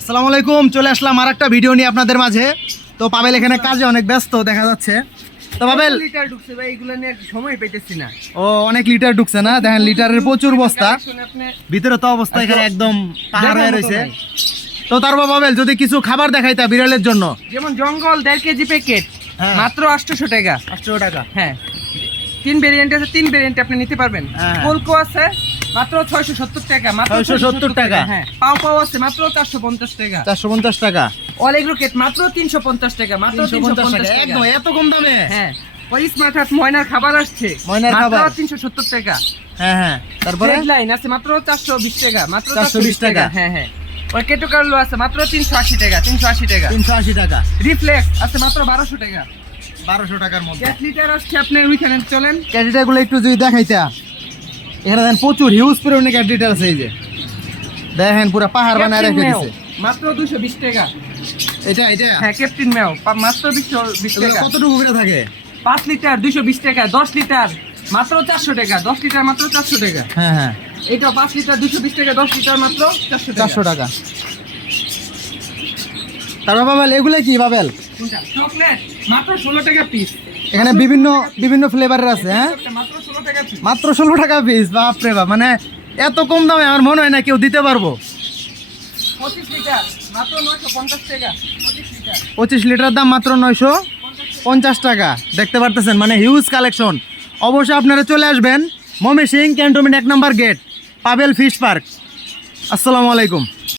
আসসালামু আলাইকুম, চলে আসলাম আর একটা ভিডিও নিয়ে আপনাদের মাঝে। তো পাবেল এখানে কাজে অনেক ব্যস্ত দেখা যাচ্ছে। তো পাবেল লিটার ঢুকছে ভাই, এগুলা নিয়ে সময় পাইতেছি না। ও অনেক লিটার ঢুকছে না, দেখেন লিটারের প্রচুর বস্তা, ভিতরে তো অবস্থা এখানে একদম পাহাড় হয়ে রয়েছে। তো তারপর পাবেল যদি কিছু খাবার দেখাইতা বিড়ালের জন্য, যেমন জঙ্গল 1.5 কেজি প্যাকেট হ্যাঁ। মাত্র 800 টাকা। 800 টাকা। হ্যাঁ, 3 ভেরিয়েন্ট আছে, 3 ভেরিয়েন্টে আপনি নিতে পারবেন। হ্যাঁ। কোলকো আছে মাত্র 670 টাকা, মাত্র 670 টাকা। হ্যাঁ, পাও পাও আছে মাত্র 450 টাকা। 450 টাকা। অল এগ্রো কেট মাত্র 350 টাকা, মাত্র 350 টাকা। একদম এত কম দামে। হ্যাঁ, ওই স্মার্ট হাট ময়নার খাবার আসছে ময়নার মাত্র খাবার। 370 টাকা। হ্যাঁ হ্যাঁ, তারপরে লাইন আছে মাত্র 420 টাকা, মাত্র 420 টাকা। হ্যাঁ হ্যাঁ, ওই কেটো কার্লো আছে মাত্র 380 টাকা, 380 টাকা। 380 টাকা। রিফ্লেক্স আছে মাত্র 1200 টাকা। 1200 টাকার মধ্যে 1 লিটার আসছে আপনার ওইখানে চলেন। ক্যাডিটা গুলো একটু যদি দেখাইতা, এখানে দেখেন প্রচুর হিউজ পরিমাণে ক্যাডিটা আছে। এই যে দেখেন পুরো পাহাড় বানায় রেখে দিয়েছে। মাত্র 220 টাকা। এটা হ্যাঁ, ক্যাপ্টেন মেও মাত্র 220 টাকা। কতটুকু করে থাকে? 5 লিটার 220 টাকা, 10 লিটার মাত্র 400 টাকা, 10 লিটার মাত্র 400 টাকা। হ্যাঁ হ্যাঁ, এটা 5 লিটার 220 টাকা, 10 লিটার মাত্র 400 টাকা। 400 টাকা। তারপর বাবেল এগুলো কি বাবেল? কোনটা? চকলেট মাত্র 16 টাকা পিস। এখানে বিভিন্ন বিভিন্ন ফ্লেভারের আছে। হ্যাঁ, মাত্র 16 টাকা পিস। মাত্র 16 টাকা পিস। বাপরে বাপ, মানে এত কম দামে আমার মনে হয় না কেউ দিতে পারবো। 25 লিটার মাত্র 950 টাকা। 25 লিটার 25 লিটার দাম মাত্র 950 টাকা। দেখতে পারতেছেন, মানে হিউজ কালেকশন। অবশ্যই আপনারা চলে আসবেন ময়মনসিংহ ক্যান্টনমেন্ট 1 নম্বর গেট, পাবেল ফিশ পার্ক। আসসালামু আলাইকুম।